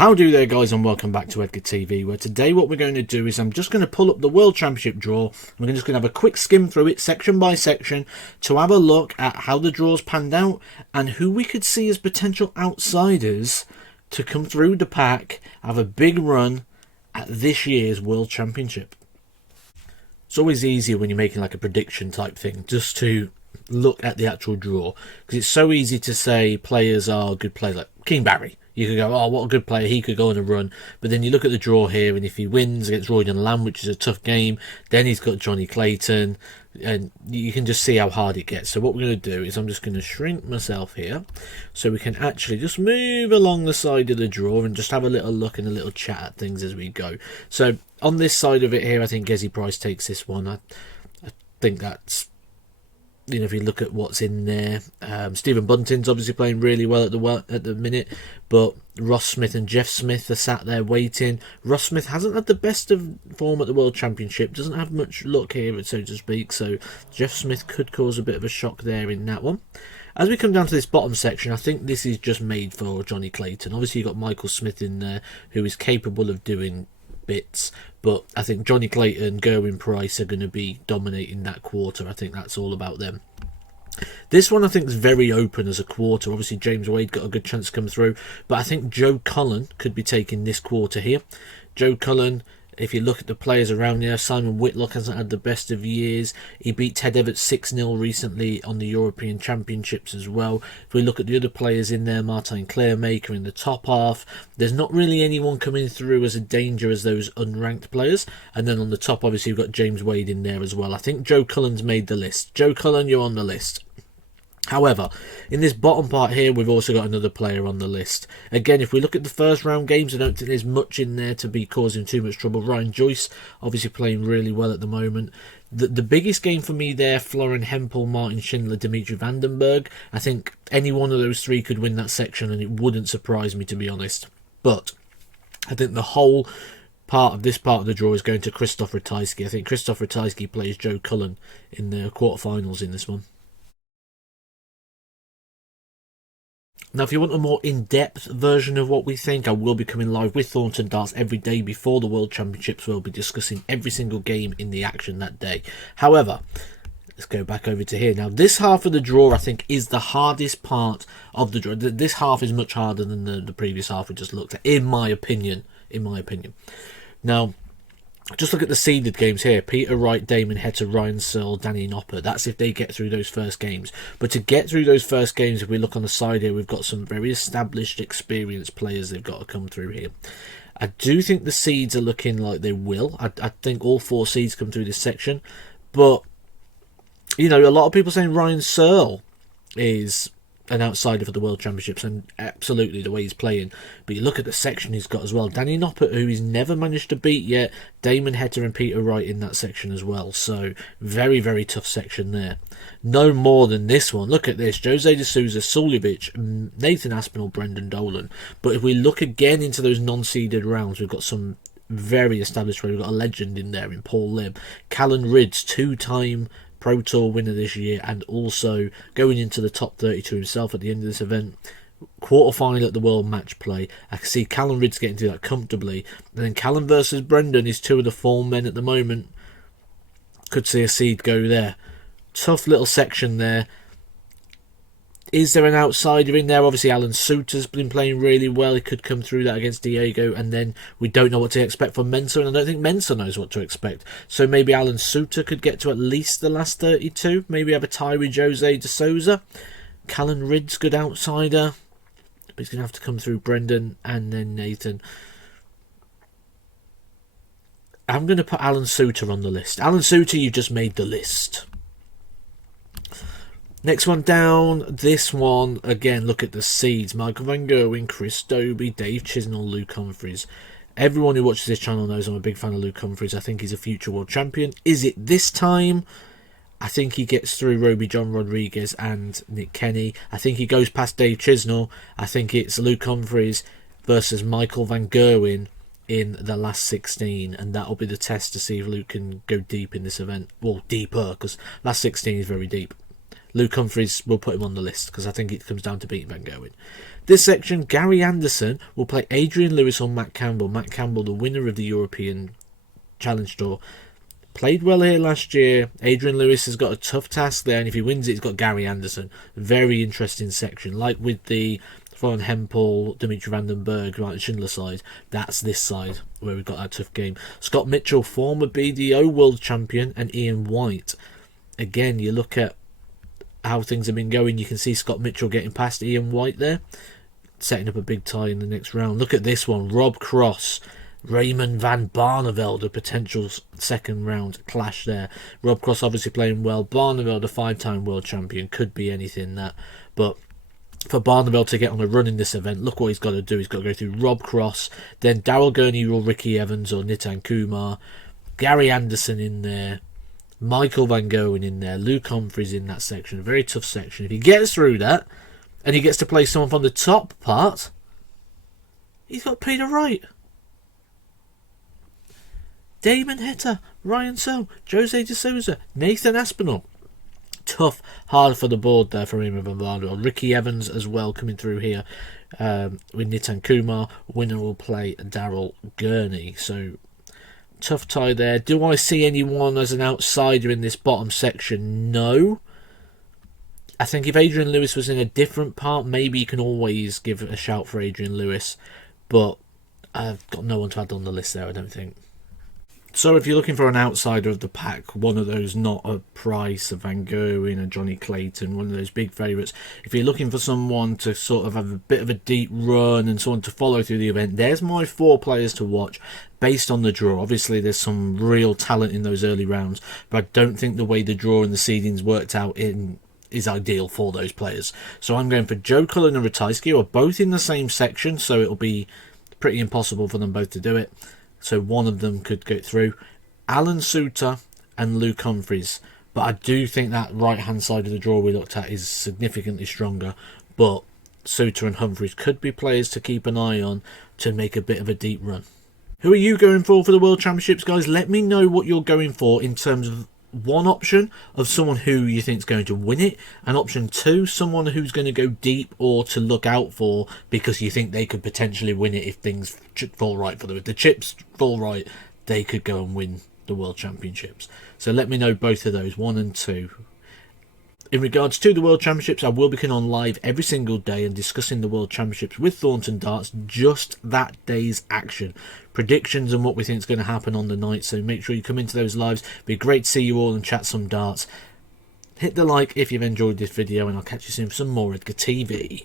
How do there, guys, and welcome back to Edgar TV, where today what we're going to do is I'm just going to pull up the World Championship draw. We're just going to have a quick skim through it section by section to have a look at how the draws panned out and who we could see as potential outsiders to come through the pack, have a big run at this year's World Championship. It's always easier when you're making like a prediction type thing just to look at the actual draw, because it's so easy to say players are good players, like King Barry. You could go, oh, what a good player, he could go on a run. But then you look at the draw here, and if he wins against Royden Lamb, which is a tough game, then he's got Jonny Clayton, and you can just see how hard it gets. So what we're going to do is I'm just going to shrink myself here so we can actually just move along the side of the draw and just have a little look and a little chat at things as we go. So on this side of it here, I think Gerwyn Price takes this one. I think that's, you know, if you look at what's in there, Stephen Bunting's obviously playing really well at the minute, but Ross Smith and Jeff Smith are sat there waiting. Ross Smith hasn't had the best of form at the World Championship, doesn't have much luck here, so to speak, so Jeff Smith could cause a bit of a shock there in that one. As we come down to this bottom section, I think this is just made for Jonny Clayton. Obviously you've got Michael Smith in there, who is capable of doing bits, but I think Jonny Clayton, Gerwyn Price are going to be dominating that quarter. I think that's all about them. This one I think is very open as a quarter. Obviously James Wade got a good chance to come through, but I think Joe Cullen could be taking this quarter here. Joe Cullen, if you look at the players around there, Simon Whitlock hasn't had the best of years. He beat Ted Evans 6-0 recently on the European Championships as well. If we look at the other players in there, Martin Clairmaker in the top half, there's not really anyone coming through as a danger as those unranked players. And then on the top, obviously, we've got James Wade in there as well. I think Joe Cullen's made the list. Joe Cullen, you're on the list. However, in this bottom part here, we've also got another player on the list. Again, if we look at the first round games, I don't think there's much in there to be causing too much trouble. Ryan Joyce, obviously playing really well at the moment. The biggest game for me there, Florian Hempel, Martin Schindler, Dimitri Vandenberg. I think any one of those three could win that section, and it wouldn't surprise me, to be honest. But I think the whole part of the draw is going to Krzysztof Ratajski. I think Krzysztof Ratajski plays Joe Cullen in the quarterfinals in this one. Now, if you want a more in-depth version of what we think, I will be coming live with Thornton Darts every day before the World Championships. We'll be discussing every single game in the action that day. However, let's go back over to here. Now, this half of the draw, I think, is the hardest part of the draw. This half is much harder than the previous half we just looked at, in my opinion. Now, just look at the seeded games here. Peter Wright, Damon Heta, Ryan Searle, Danny Nopper. That's if they get through those first games. But to get through those first games, if we look on the side here, we've got some very established, experienced players they've got to come through here. I do think the seeds are looking like they will. I think all four seeds come through this section. But, you know, a lot of people saying Ryan Searle is an outsider for the World Championships, and absolutely the way he's playing. But you look at the section he's got as well. Danny Noppert, who he's never managed to beat yet. Damon Heta and Peter Wright in that section as well. So very, very tough section there. No more than this one. Look at this. Jose de Souza, Suljovic, Nathan Aspinall, Brendan Dolan. But if we look again into those non-seeded rounds, we've got some very established players. We've got a legend in there in Paul Lim. Callan Ridds, two-time Pro Tour winner this year, and also going into the top 32 himself at the end of this event. Quarterfinal at the World Match Play. I can see Callan Ridds getting through that comfortably. And then Callan versus Brendan is two of the form men at the moment. Could see a seed go there. Tough little section there. Is there an outsider in there? Obviously, Alan Suter's been playing really well. He could come through that against Diego. And then we don't know what to expect from Mensah. And I don't think Mensah knows what to expect. So maybe Alan Suter could get to at least the last 32. Maybe have a tie with Jose de Souza. Callan Ridds, good outsider. He's going to have to come through Brendan and then Nathan. I'm going to put Alan Suter on the list. Alan Suter, you just made the list. Next one down, this one, again, look at the seeds. Michael Van Gerwen, Chris Dobie, Dave Chisnell, Luke Humphries. Everyone who watches this channel knows I'm a big fan of Luke Humphries. I think he's a future world champion. Is it this time? I think he gets through Roby John Rodriguez and Nick Kenny. I think he goes past Dave Chisnell. I think it's Luke Humphries versus Michael Van Gerwen in the last 16, and that'll be the test to see if Luke can go deep in this event. Well, deeper, because last 16 is very deep. Luke Humphries will put him on the list because I think it comes down to beating Van Gerwen. This section, Gary Anderson will play Adrian Lewis or Matt Campbell. Matt Campbell, the winner of the European Challenge Tour. Played well here last year. Adrian Lewis has got a tough task there, and if he wins it, he's got Gary Anderson. Very interesting section. Like with the Florian Hempel, Dimitri Vandenberg, right, Schindler side, that's this side where we've got that tough game. Scott Mitchell, former BDO world champion, and Ian White. Again, you look at how things have been going, you can see Scott Mitchell getting past Ian White there, setting up a big tie in the next round. Look at this one, Rob Cross, Raymond van Barneveld, a potential second round clash there. Rob Cross obviously playing well. Barneveld, a 5-time world champion, could be anything that. But for Barneveld to get on a run in this event, look what he's got to do. He's got to go through Rob Cross, then Daryl Gurney or Ricky Evans or Nitin Kumar, Gary Anderson in there, Michael Van Gerwen in there, Luke Humphries in that section. A very tough section. If he gets through that, and he gets to play someone from the top part, he's got Peter Wright, Damon Hitter, Ryan Searle, Jose de Souza, Nathan Aspinall. Tough, hard for the board there for Raymond van Barneveld. Ricky Evans as well coming through here with Nitin Kumar. Winner will play Daryl Gurney. So tough tie there. Do I see anyone as an outsider in this bottom section? No. I think if Adrian Lewis was in a different part, maybe you can always give a shout for Adrian Lewis. But I've got no one to add on the list there, I don't think. So if you're looking for an outsider of the pack, one of those, not a Price, a Van Gerwen, a Jonny Clayton, one of those big favourites, if you're looking for someone to sort of have a bit of a deep run and someone to follow through the event, there's my 4 players to watch based on the draw. Obviously there's some real talent in those early rounds, but I don't think the way the draw and the seedings worked out is ideal for those players. So I'm going for Joe Cullen and Ratajski, who are both in the same section, so it'll be pretty impossible for them both to do it. So one of them could go through. Alan Suter and Luke Humphries. But I do think that right-hand side of the draw we looked at is significantly stronger. But Suter and Humphries could be players to keep an eye on to make a bit of a deep run. Who are you going for the World Championships, guys? Let me know what you're going for in terms of one option of someone who you think is going to win it, and option 2, someone who's going to go deep or to look out for because you think they could potentially win it if things fall right for them. If the chips fall right, they could go and win the World Championships. So let me know both of those, 1 and 2. In regards to the World Championships, I will be coming on live every single day and discussing the World Championships with Thornton Darts, just that day's action. Predictions and what we think is going to happen on the night, so make sure you come into those lives. It'd be great to see you all and chat some darts. Hit the like if you've enjoyed this video, and I'll catch you soon for some more Edgar TV.